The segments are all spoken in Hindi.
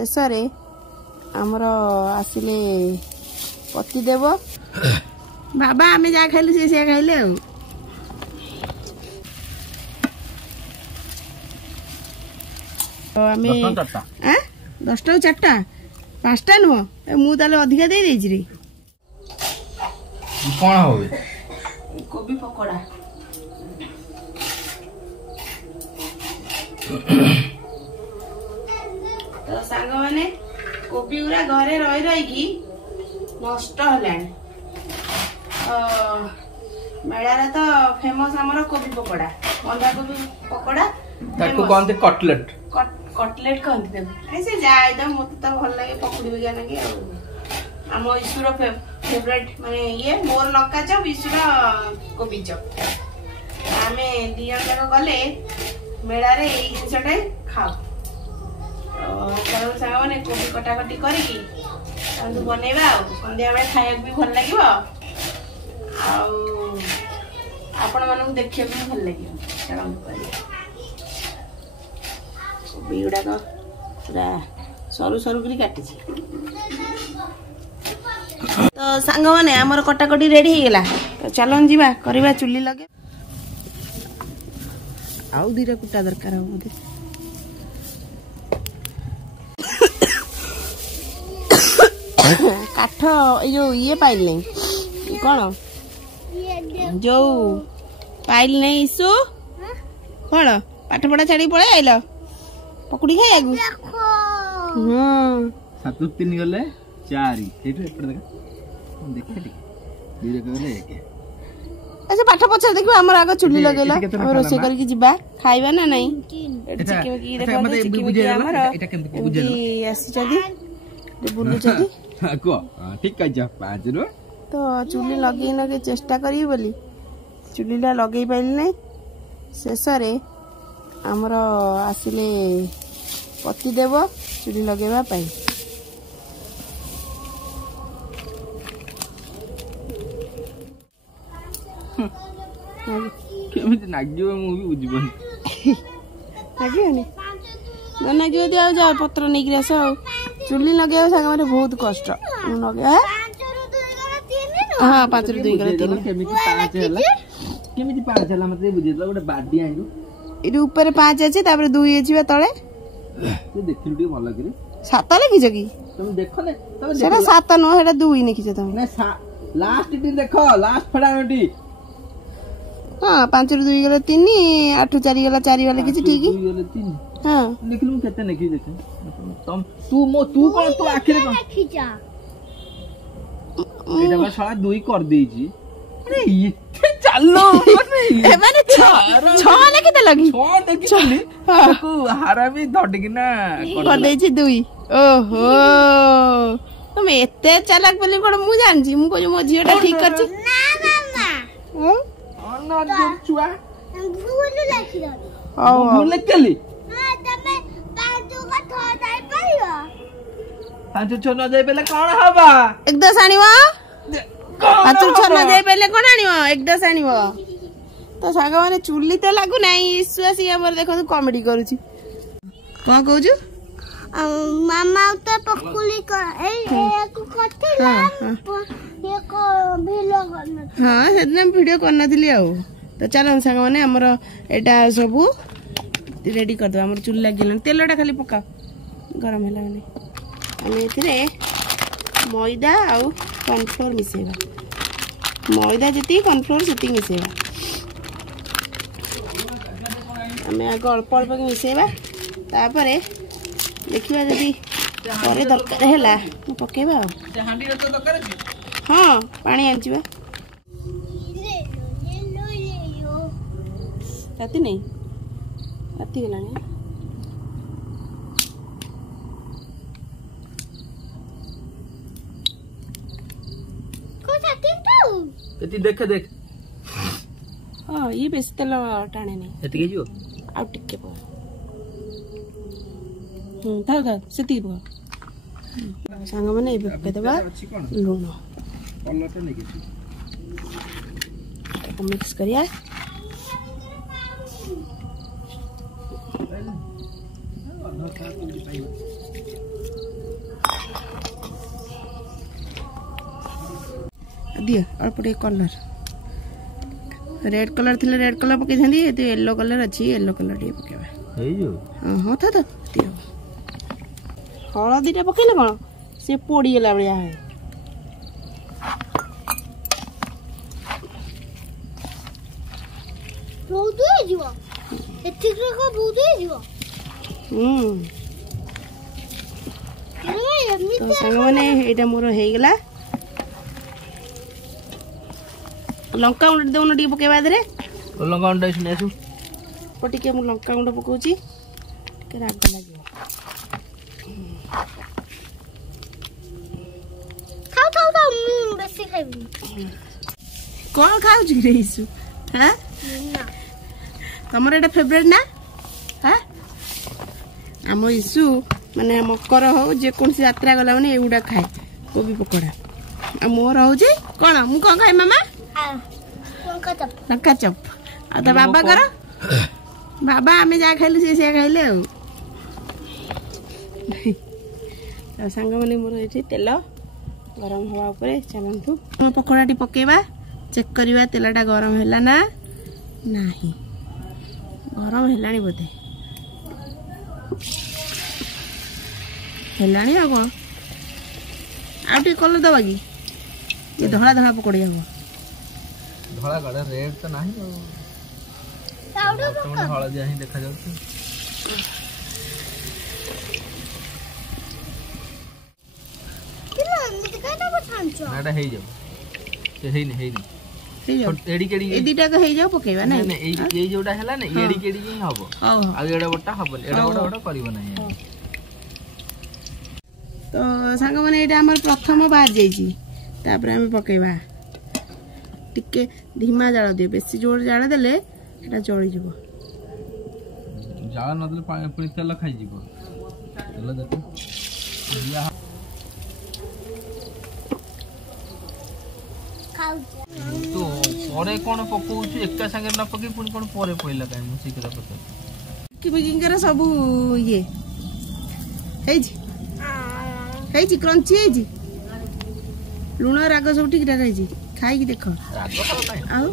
शेषे आमर आसिले पतिदेव बाबा आम जहाँ खाइलु से खाइले दस टा 4टा 5टा नुह मुझे अधिका दे रे कौन हो कोबी पकोड़ा तो सांग माने कोबी गुरा घरे रही रही नष्ट हलानी मेलार तो फेमस आमर कोबी पकोड़ा बंधा कोबी पकोड़ा कहते कटलेट कटलेट कहते से जाए तो मत तो भल लगे पकुड़ी बिगा लगे आम ईश्वर फेवरेट माने ये मोर लका चप ईश्वर कोबी चप आम दिजन जाक गले मेलार यही जिनसटा खाओ सांग मैंने कोबी कटाकटी करके बनइबा संध्या बेले खाया भी भल लगे आपण मानक देखिए भी भल लगे कोबी गुड़ाक पूरा सरू सरू कर काटी तो सांग मैंने आमर कटाकटी रेडी हो गला तो चलन जीवा करवा चुली लगे आउ दीटा कुटा दरकार हो मते काठ जो ये पाइल नहीं कौन जो पाइल नहीं इशू कौन पाठ पढ़ा छाड़ी पड़े आइल पकुड़ी खाइबू हां 7 3 गले 4 एटे एपड़ देखा देखे धीरे गले एक अच्छा पाठ पछे देखो हमर आगे चुली लगेला हम रोसे करके जिबा खाइबा ना नहीं चिके की देखो चिके हमर एटा केमते बुझेलो आसी जदी जे बुलु जदी को ठीक कह जा 5 रो तो चुली लगेई न के चेष्टा करी बोली चुलीला लगेई पाइल नै शेषरे आमर आसिले पतिदेव चुली लगेबा पाई केमिति नागियो मु भी बुझबन नागियोनी न नागियो दिया जा पत्र नै गिरास चुली लगेबा संग माने बहुत कष्ट लगे हां 5 ରୁ 2 गले 3 केमिति 5 हला मते बुझिला गोटे बाडी आइलु इदु ऊपर 5 अछि तापर 2 एजिबा तळे तू देखिलु टी भल करे 7 लिखिछ की तुम देखो ने तब सेटा 7 नो हेटा 2 लिखिछ तुम ना लास्ट टी देखो लास्ट फडानटी हां 5 ରୁ 2 गले 3 8 ରୁ 4 गला 4 वाले किछ ठीक 2 गले 3 हां लिखलु केते लिखि देख तुम तू कोन तू आखिर कोन लिखिजा एटा बा साला 2 कर देजी अरे इथे चलो ए माने 6 लिखिते लगी 6 देखिली ताको हारा भी धडकिना कर देजी 2 ओहो तुम एते चालाक बोली कोन मु जानजी मु को मो झियोटा ठीक करछि ना मामा ना जो छुआ भूल लिखि दो ओ भूल लिखली हां तमे 5 का 6 जाई परियो 5 6 न जाई बेले कोन हबा एक दस आनिवा 5 6 न जाई बेले कोन आनिवा एक दस आनिवा तो सागा माने चुली तो लागू नाही ईसुआसी हमर देखो कॉमेडी करूची कोन कहूछु मामा तो पकुली कर को कथि ना ये को वीडियो करना हां सेदिन वीडियो करना थिली आ तो चलो सागा माने हमर एटा सब रेडी कर दो हमर चुली लागिलन तेलटा खाली पका गरम होला माने हम एथिरे मैदा आउ कॉर्नफ्लोर मिसेबा मैदा जति कॉर्नफ्लोर जति मिसेबा हमें आगे अल्प अल्प मिसेबा तापरे देखिबा जदी परे दरकार हैला पकेबा हांडी तो दरकार अछि हां पानी आंचिबा राती नहीं राती गलानी को साथी तो एती देख देख हां ये बेस तेल टाणे नहीं एती के जो आ टिके पो था सेती पो सांग माने ए पके देबा लूण कलर तो नहीं के मिक्स करिया दिए अल्प टे कलर रेड कलर थी रेड कलर पकई था येलो कलर अच्छी येलो कलर टे पकेबा हाँ था तो हलदी टा पकेले कौन से पोड़ीगला भाया है बहुत है जीवा एथिक को बहुत है जीवा तो संग माने एटा मोर हे गेला लंका गुंड देउन टी पकेबा दरे लंका गुंड इसने आसु पटी के मु लंका गुंड पकोची के राग लागियो खाओ खाओ खाओ बेसी खाइबी कोन खाउ छी रे इसु हां ना हमर एटा फेवरेट ना हां हम इसु माने मकर हो जे कोन से यात्रा गला माने एउडा खाए कोबी पकोड़ा आ मोर हो जे कोन मु कोन खाए मामा लंका चप आ तो बाबा कर बाबा आमे जा खाइलु से खाइले आ संग माने मोर एठी तेल गरम हवा ऊपर चलंतु हम पकोड़ाटी पकेबा चेक करबा तेलटा गरम हैला ना नाही गरम हैलानी बोधे हैलानी आ कोन आउटी कलर दबा की ये धड़ा धड़ा पकोड़ी हम धड़ा गड़ा रेड तो नहीं पाउडर तुम हळदिया ही देखा जाउछ किला मते काटा पठांचो नाटा हे जाऊ से हे नहीं एडी केडी ए दीटा का हे जाओ पकेबा ना नहीं ए जोडा हला ना एडी केडी ही हबो आ एडा बट्टा हबो एडा बड़ा करिवो नहीं तो सांग माने एटा हमर प्रथम बाहर जाईची तापर हम पकेबा टिके धीमा जाळ दे बेसी जोर जाळ देले एटा जळी जबो जाळ न देले पानी पुनी तेल खाई जीवो तेल देखो खाऊ तो परे कोन पकोउछ एका संगे न पकी पुनी कोन परे पइला काई मु सिकरा पता कि बिगिंगर सब ये हेजी हेजी क्रंची हेजी लुण राग सब ठीक ठाक हेजी खाई की देखो राग तो नहीं आउ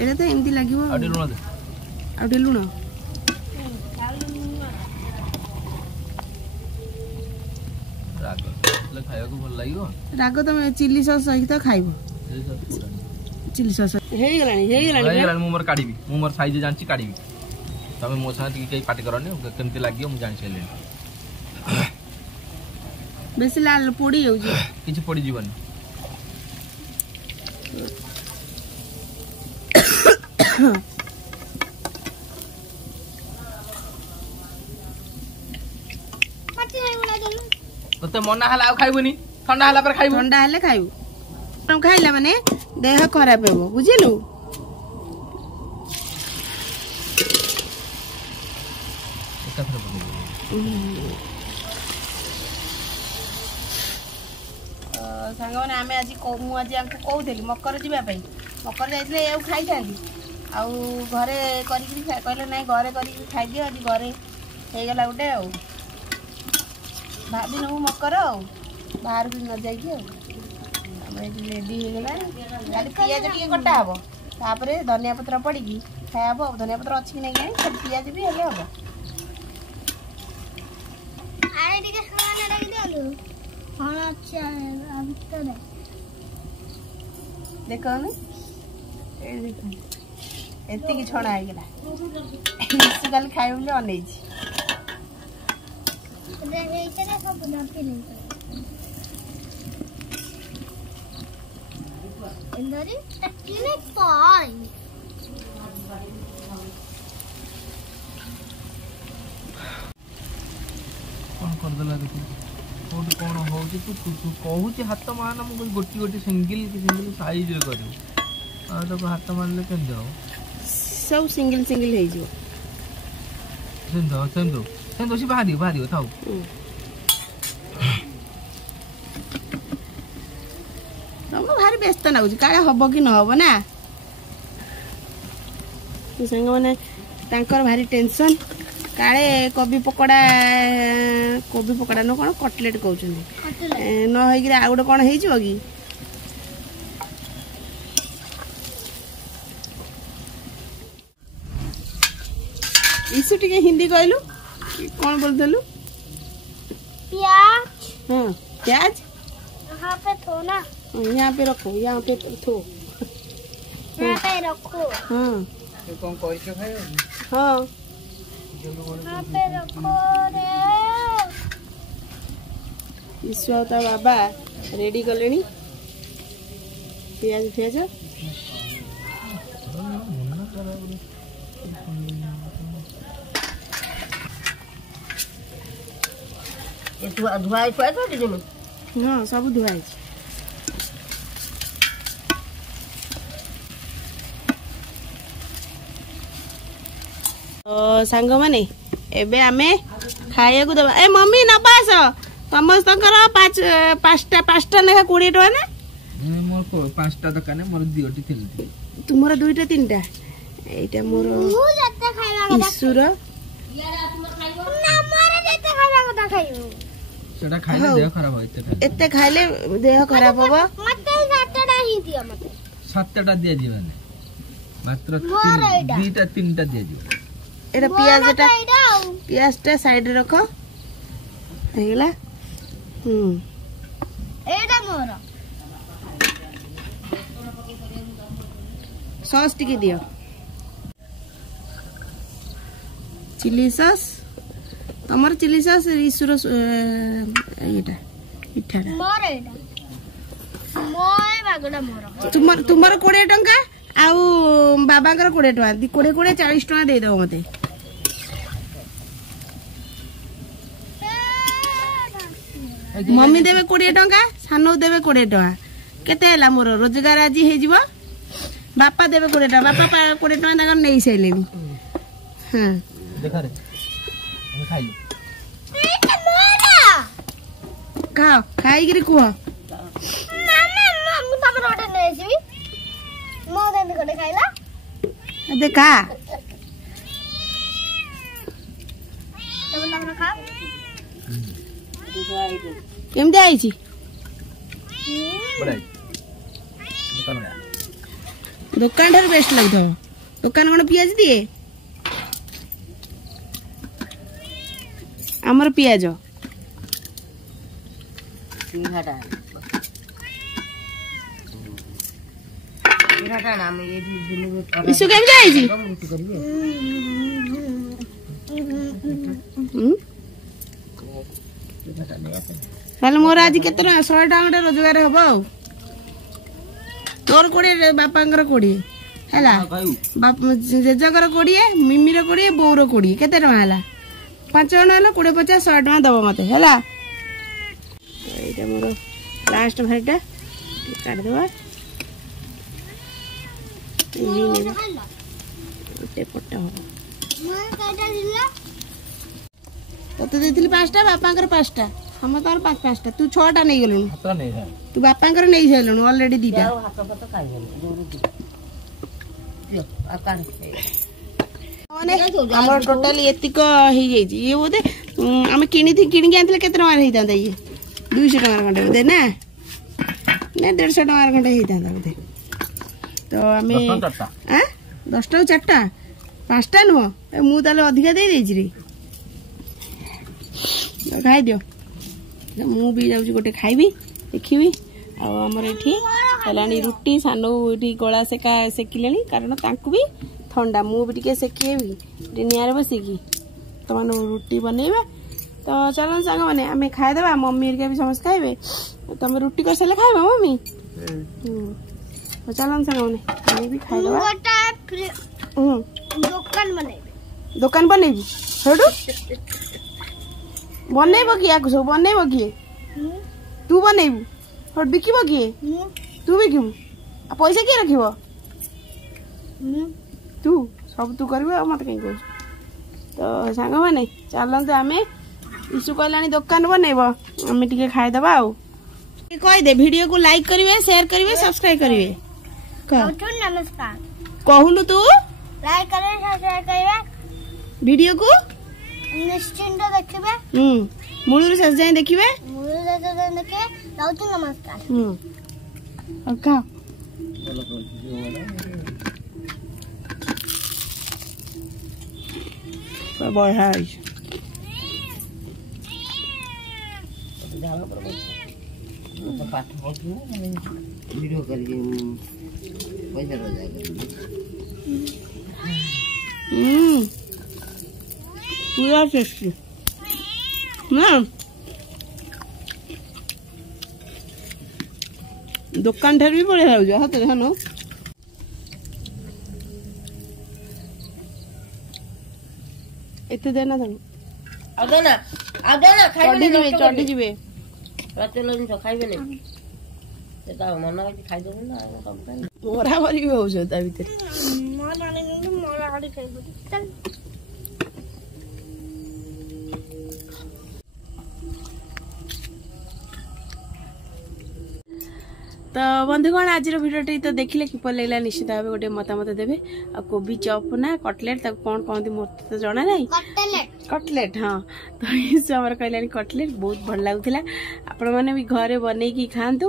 एटा तो एमती लागिवो आडी लुण दे आउटे लुण राग ले खाया को भल लागिवो राग तो चिल्ली सॉस सहित खाइबो चिल्ली सॉस हे गेलानी मु मोर काढीबी मु मोर साइज जानची काढीबी तमे मो साथ की पार्टी करनी केमती लागियो मु जानि छले बेसी लाल पोड़ी हो जी किछ पड़ी जीवन मते नहीं बोला दे तो मना हला खाइबनी ठंडा हला पर खाइबो ठंडा हेले खाइबो हम खाइला माने देह खराब हेबो बुझिलु एका थरे पके सांग माने आमे आज मु आज हमको कहउथली मकर जीवा पई मकर जाइले एउ खाइ थांदी आउ घरे करी कहले नहीं घरे करी खाइ दियो आज घरे हे गेला उठे आउ भाभी नु मकर आउ बाहर भी न जाई दियो हमरे रेडी हे गेला खाली पियाज टिके कटा हबो तापरे धनिया पत्र पड़ी की खायबो धनिया पत्र अछि कि नहीं जानी सब पियाज भी हेले हबो आरे टिके खाना लगी देलु हां अच्छा अब तो देखो न ए देखो एति की छणा आ गेला इसी खाली खाइ बोले अनै छी दे हेइतरे सब नापी नहीं इंदरी तकिने पाई कोन कर देला देखो कोन कोन हो जे तू कहू जे हाथ मान हम गोटी गोटी सिंगल साइज रे करू आ तो हाथ मानले केन जाओ सब सिंगल सिंगल हे जो सेंदो सी बाहरी थाउ तम भारी व्यस्त लागु काळे हबो कि न हबो ना तो संग माने तांकर भारी टेंशन काळे कोबी पकोड़ा न कोन कटलेट कहउछन न होई कि आ गुड कोन हेइ जबो कि ईसु टिके हिंदी कहलु कौन बोलतलु प्याज हां प्याज यहाँ पे थो ना, यहाँ पे रखो, यहाँ पे थो, यहाँ पे रखो, हाँ ये कौन कैसे खाए हाँ यहाँ पे रखो रे। ईसु ता बाबा रेडी कलेनी प्याज प्याज धुआई छुआ तो दीदी हाँ सब धुआई सांग माने एबे आमे खाया को दबा ए मम्मी न पास समस्त पाँचटा पाँचटा लेखा 20 टका ना मोर 5टा दुकान मोर 2टी थिल तुमर 2टा 3टा एटा मोर मुझे जत्ता खाइबा କଥା ईसुर ना मारे जत्ता खाइबा କଥା खाइबो सेटा खाइले देह खराब होइते एते खाइले देह खराब होबो मते सातटा ही दियो मते 7टा दिया जीवन मात्र मोर एटा 2टा 3टा दिया जीवन एटा पियाजटा साइड रख हेगला एटा मोर सॉस टिके दियो चिली सॉस तमर चिली सॉस ईसुर एटा इठाटा मोर एटा मोय बागडा मोर तुमर 20 टंका आउ बाबांकर 20 टंका 20 40 टंका दे दो मते मम्मी देवे 20 टंका सानो देवे 20 टंका केते हला मोर रोजगार आज हे जीवो बापा देवे 20 टंका बापा 20 टंका ताकर नै सैलेनी हां देखा रे हम खाइलो एटा मोर खाओ खाई गिरी कुह मामा मम्मी तमर ओटे नेसी मो देन कोटे खाइला देखा तमन तमन खा केमते आइची बड़ाई दुकान ठार बेस्ट लगथो दुकान कोन पियाज दिए हमर पियाज घाटा ना मैं ये दिन इसु केमते आइची ताले मोर आज केते 100 टका रोजगार हबो तोर 20 बापांकर 20 हैला बाप जेजकर 20 मिमीर 20 बोर 20 केते टका हैला 5 जण न 20 50 100 टका दबो मते हैला एटा मोर लास्ट भाईटा काट देबा ए पट्टा हो मोर काटा दिला तते देथिली 5टा बापांकर 5टा हम तोर 5टा तू 6टा नै गेलु हाथ नहीं है तू बापांकर नै सैलनु ऑलरेडी 2टा हाथ तो खाई दियो आकार हमर टोटली एतिक हे जाई ये बोदे हम किनी के आनथले केते टका हे तांदा ये 200 टका खंडे बोदे ना 150 टका खंडे हे तांदा बोदे तो हमें 10टा 4टा 5टा नो मु ताले अधिका दे देछि रे खाई दियो मु भी जाउची गोटे खाइबी देखिबी आ हमर एठी हलानी रुटी सानो एठी गोळा सेका सेकिलेनी कारण तांकु भी ठंडा मु भी टिके सेकेबी नियारे बसिकी तो मानो रुटी बनेबे तो चलो सांग माने हमें खाइ देबा मम्मी के भी समझ खाइबे तुम रुटी कर सेले खाइबा मम्मी तो चलो सांग माने हमें भी खाइ देबा दुकान बनेबी हेडू बनेबो कि आकु सब बनेबो कि तू बनेबू हट बिकिबो कि तू बिकिबू आ पैसा के रखिबो तू सब तू करबो मत कहीं कहू तो सांग माने चलते आम ईसु कहलानी दुकान बनेबो आम टिके खाइ दबा आउ कह दे वीडियो को लाइक करिवे शेयर करिवे सब्सक्राइब करिवे नमस्कार कहलु तू लाइक करें सब्सक्राइब करें वीडियो को निश्चिंत देखिबे मूलर शेष जाए देखिबे नमस्कार और का ବଢିଆ ହେଇଛି। ଝାଳ ପରେ ପାଠ ପଢୁଛୁ ନା ଭିଡ଼ିଓ କରିକି ପଇସା ରୋଜଗାର କରିବି। ପୁରା ଟେଷ୍ଟି ନା ଦୋକାନ ଠାରୁ ବି ବଢିଆ ଲାଗୁଛି। ହାତରେ ଧାନ ଏତେ ଦେନା ତାଙ୍କୁ ଆଉ ଦେ ନା ଖାଇବେ ଚଢିଯିବେ ତେଲ ଜିନିଷ ଖାଇବେନି। ସେଟା ମନ ହେଇଛି ଖାଇଦେବି ନା ସବୁ ଖାଇ ମରାମରି ବି ହଉଛ ତା ଭିତରେ। तो बंधुगण आज भिडियोटी तो देखिले किपर लगला निश्चित भाव गोटे मतामत देवे। आ कोबी चॉप ना कटलेट तक कौन कहते मत तो जाना ना कटलेट हाँ तो ये कहला कटलेट बहुत भल लगुला। आपण मैंने भी घरे बनईकी खातु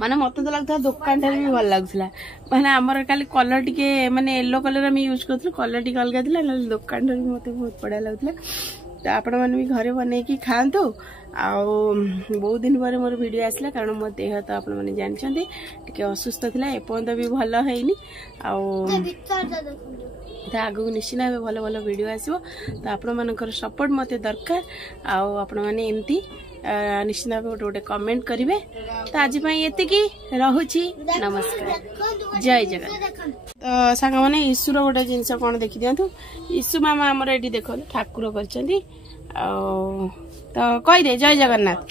माने मत तो लगता दुकान ठार भी भल लगुला। माने आमर खाली कलर टिके माने येलो कलर आम यूज कर कलर टिके अलग था दुकान ठार मत बहुत बढ़िया लगुला। तो आपण मैंने भी घरे बनईकी खातु बहुत दिन पर मोर वीडियो आसला कारण मो देह तो आपण मैंने जानते टे असुस्थ था एपर्यंत भी भल है आगू निश्चित भाव भल भल वीडियो आसो। तो आपण मानकर सपोर्ट मते दरकार आपण मैंने एमती निश्चित भाव गोटे गोटे कमेंट करेंगे। तो आज ये रहुची नमस्कार जय जगन्नाथ। तो सांग मैंने ईशुर गोटे जिनस कौन देखी दिंतु ईशु मामा आमर ये देख ठाकुर कर तो कही दे जय जगन्नाथ।